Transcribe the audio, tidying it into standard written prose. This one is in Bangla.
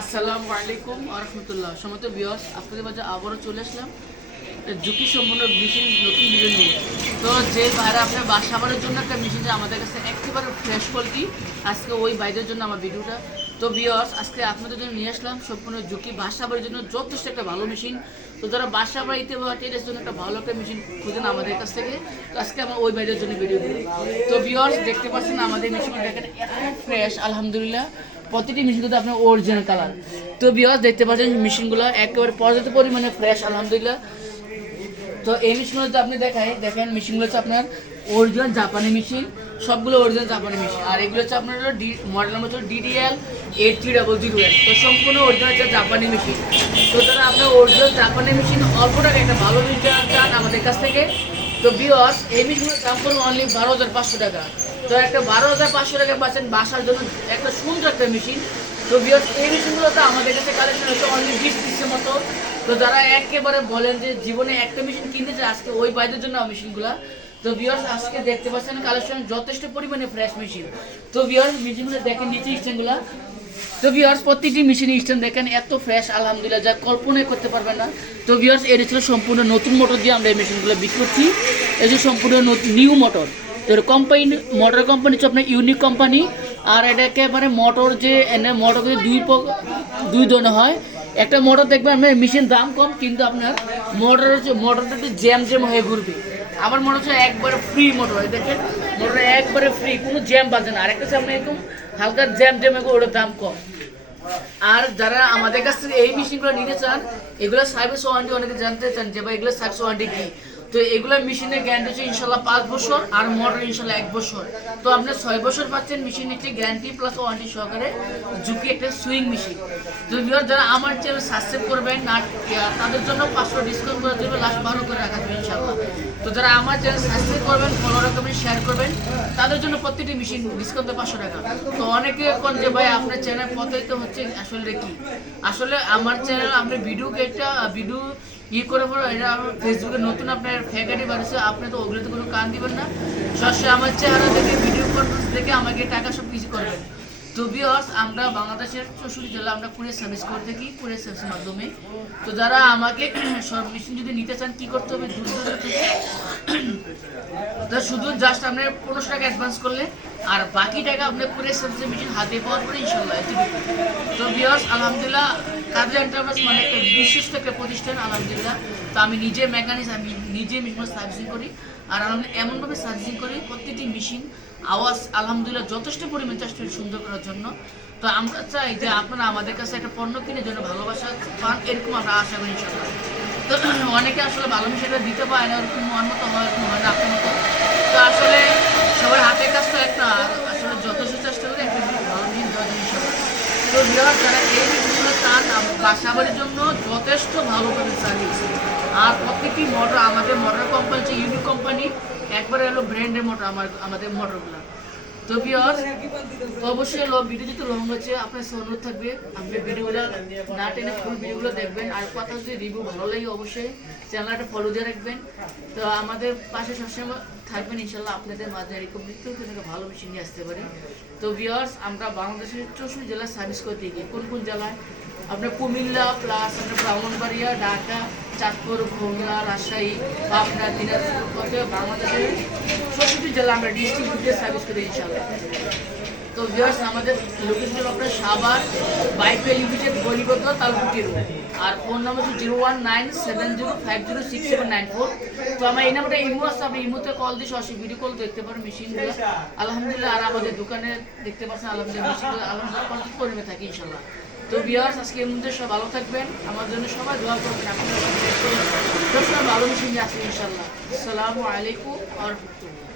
আসসালামু আলাইকুম ওয়া রাহমাতুল্লাহ। সমস্ত ভিউয়ার্স, আপনাদের মাঝে আবারও চলে আসলাম ঝুঁকি সম্পূর্ণ মেশিন নতুন ভিডিও নিয়ে। তো যে ভাইরা আপনার বাসাবাড়ির জন্য একটা মেশিন যে আমাদের কাছে একেবারে ফ্রেশ কোয়ালিটি, আজকে ওই বাইরের জন্য আমার ভিডিওটা। তো ভিউয়ার্স, আজকে আপনাদের জন্য নিয়ে আসলাম সম্পূর্ণ ঝুঁকি বাসাবাড়ির জন্য যথেষ্ট একটা ভালো মেশিন। তো যারা বাসা বাড়িতে বা টেরের জন্য একটা ভালো একটা মেশিন খুঁজেন আমাদের কাছ থেকে, তো আজকে আমার ওই বাইরের জন্য ভিডিও দিই। তো ভিউয়ার্স, দেখতে পাচ্ছেন আমাদের মেশিনটা দেখেন এত ফ্রেশ, আলহামদুলিল্লাহ। প্রতিটি মেশিন কিন্তু আপনার অরিজিনাল কালার। তো ভিউয়ার্স, দেখতে পাচ্ছেন মেশিনগুলো একেবারে পর্যাপ্ত পরিমাণে ফ্রেশ, আলহামদুলিল্লাহ। তো এই মেশিনগুলো যদি আপনি দেখেন মেশিনগুলো হচ্ছে আপনার অরিজিনাল জাপানি মেশিন, সবগুলো অরিজিনাল জাপানি মেশিন। আর এগুলো হচ্ছে আপনার মডেল নাম্বার হচ্ছে DDL 8300। তো সম্পূর্ণ অরিজিনাল হচ্ছে জাপানি মেশিন। তো তারা আপনার অরিজিনাল জাপানি মেশিন অল্প টাকা একটা ভালো মেশিন চান আমাদের কাছ থেকে। তো ভিউয়ার্স, এই মেশিনগুলোর দাম পড়বে অনলি 12,500 টাকা। তো একটা 12,500 টাকা পাচ্ছেন বাসার জন্য একটা সুন্দর একটা মেশিন। তো ভিউয়ার্স, এই মেশিনগুলো তো আমাদের কাছে কালেকশন হচ্ছে অনলি 20 পিসের মতো। তো যারা একেবারে বলেন যে জীবনে একটা মেশিন কিনতে চায়, আজকে ওই বাইরের জন্য মেশিনগুলো। তো ভিউয়ার্স, আজকে দেখতে পাচ্ছেন কালেকশন যথেষ্ট পরিমাণে ফ্রেশ মেশিন। তো ভিউয়ার্স, মেশিনগুলো দেখেন নিচে স্ট্যান্ডগুলো। তো ভিউয়ার্স, প্রত্যেকটি মেশিনের স্ট্যান্ড দেখেন এত ফ্রেশ, আলহামদুলিল্লাহ, যা কল্পনাই করতে পারবেন না। তো ভিউয়ার্স, এটা ছিল সম্পূর্ণ নতুন মোটর দিয়ে আমরা এই মেশিনগুলো বিক্রি করছি। এই যে সম্পূর্ণ নিউ মোটর। তো কোম্পানি মোটর কোম্পানি হচ্ছে আপনার ইউনিক কোম্পানি। আর এটা একেবারে মোটর যে এনে মোটর দুই ধরনের হয়। একটা মোটর দেখবেন আপনার মেশিন দাম কম, কিন্তু আপনার মোটরটা একটু জ্যাম হয়ে ঘুরবে। আমার মনে হচ্ছে একবারে ফ্রি মোটর, দেখেন মোটর একবারে ফ্রি, কোনো জ্যাম বাজে না। আরেকটা হচ্ছে আপনার এরকম হালকা জ্যাম হয়ে ওটার দাম কম। আর যারা আমাদের কাছ থেকে এই মেশিনগুলো নিতে চান, এগুলো সার্ভিস ওয়ারেন্টি অনেকে জানতে চান যে ভাই এগুলো সার্ভিস ওয়ারেন্টি কি। তো এগুলো মেশিনের গ্যারান্টি হচ্ছে ইনশাল্লাহ 5 বছর, আর মোটর ইনশাল্লাহ 1 বছর। তো আপনার 6 বছর পাচ্ছেন মেশিন একটি গ্যারান্টি প্লাস ওয়ারেন্টি সহকারে, ঝুঁকি একটা সুইং মেশিন। তো যারা আমার চ্যানেল সাবস্ক্রাইব করবেন না, তাদের জন্য 500 ডিসকাউন্ট করে দেবে, লাস্ট 12 করে রাখা যাবে ইনশাল্লাহ। তো যারা আমার চ্যানেল সাবস্ক্রাইব করবেন, ফলো রাখবেন, শেয়ার করবেন, তাদের জন্য প্রত্যেকটি মেশিন ডিসকাউন্ট 500 টাকা। তো অনেকে এখন যে ভাই আপনার চ্যানেল প্রতারিত হচ্ছে, আসলে কি, আসলে আমার চ্যানেল আপনি ভিডিও করে পড়ো, এটা ফেসবুকে নতুন আপনার ফেক আইডি বাড়ছে, আপনি তো ওগুলোতে কোনো কান দিবেন না। সরাসরি আমার চেহারা দেখে ভিডিও কনফারেন্স দেখে আমাকে টাকা সব কিছু করবেন। তো ভিউয়ার্স, আমরা বাংলাদেশের 64 জেলা আমরা কুরিয়ার সার্ভিস করে থাকি, কুরিয়ার সার্ভিসের মাধ্যমে। তো যারা আমাকে সব মেশিন যদি নিতে চান, কি করতে হবে, দূর থেকে তো শুধু জাস্ট আপনি 1500 টাকা অ্যাডভান্স করলে, আর বাকি টাকা আপনি কুরিয়ার সার্ভিসের মেশিন হাতে পাওয়ার পরে ইনশাল্লাহ এতটুকু। তো ভিউয়ার্স, আলহামদুলিল্লাহ, কাদের এন্টারপ্রাইজ মানে একটা বিশ্বস্ত একটা প্রতিষ্ঠান, আলহামদুলিল্লাহ। তো আমি নিজে মেকানিক, আমি নিজে মেশিন সার্ভিসিং করি। আর আমি এমনভাবে সার্ভিসিং করি প্রত্যেকটি মেশিন আওয়াজ আলহামদুলিল্লাহ যথেষ্ট পরিমাণ চেষ্টা সুন্দর করার জন্য। তো আমরা চাই যে আপনারা আমাদের কাছে একটা পণ্য কিনে জন্য ভালোবাসা পান, এরকম আমরা আশা করি ইনশাল্লাহ। তো অনেকে আসলে ভালো মেশিনটা দিতে পারে না, ওরকম মন মতো হয়, ওরকম হয় না আপনার মতো। তো আসলে সবার হাতের কাজ তো একটা, আসলে যথেষ্ট চেষ্টা করে একটা ভালো মেশিন দেওয়ার জন্য ইনশাল্লাহ। তো ভিউয়ার্স, যারা এই মেশিনগুলো চান বাসাবাড়ির জন্য যথেষ্ট ভালোভাবে সার্ভিস। আর প্রত্যেকটি মোটর আমাদের মোটর কোম্পানি হচ্ছে ইউনিক কোম্পানি, একবারে হলো ব্র্যান্ডের মোটর আমাদের মোটরগুলো। তো ভিউয়ার্স, অবশ্যই ভিডিও যদি লং হচ্ছে, আপনার অনুরোধ থাকবে আপনি ভিডিওগুলো না টেনে ফুল ভিডিওগুলো দেখবেন। আর কথা যদি রিভিউ ভালো লাগে, অবশ্যই চ্যানেলটা ফলো দিয়ে রাখবেন। তো আমাদের পাশে সবসময় থাকবেন ইনশাল্লাহ, আপনাদের মাঝে এরকম নিত্য ভালো মেশিন নিয়ে আসতে পারি। তো ভিউয়ার্স, আমরা বাংলাদেশের 64 জেলায় সার্ভিস করে থাকি। কোন জেলায়, আপনার কুমিল্লা প্লাস আপনার ব্রাহ্মণবাড়িয়া, ঢাকা, চাঁদপুর, খুলনা, রাজশাহী, পাবনা, দিনাজপুর, বাংলাদেশের 64 জেলা আমরা ডিস্ট্রিক্টে সার্ভিস করি ইনশাল্লাহ। তো ভিউয়ার্স, আমাদের লোকেশন হলো আপনার সাভার বাইপেল লিমিটেড, গলিবদ্ধ, তালকুটি রোড। আর ফোন নাম্বার হচ্ছে 01970506794। তো আমার এই নাম্বারটা ইমো আছে, আপনি ইমোতে কল দিয়ে সরাসরি ভিডিও কল দেখতে পারেন মেশিনগুলো, আলহামদুলিল্লাহ। আর আমাদের দোকানে দেখতে পাচ্ছেন আলহামদুলিল্লাহ মেশিনগুলো আলহামদুলিল্লাহ কন্ট্যাক্ট করে থাকি ইনশাল্লাহ। তো ভিউয়ার্স, আজকে এর মধ্যে সব ভালো থাকবেন, আমার জন্য সবাই দোয়া করবেন, আপনারা সবসময় ভালো মেশিন নিয়ে আসবেন ইনশাল্লাহ। আসসালামু আলাইকুম ওয়া রাহমাতুল্লাহ।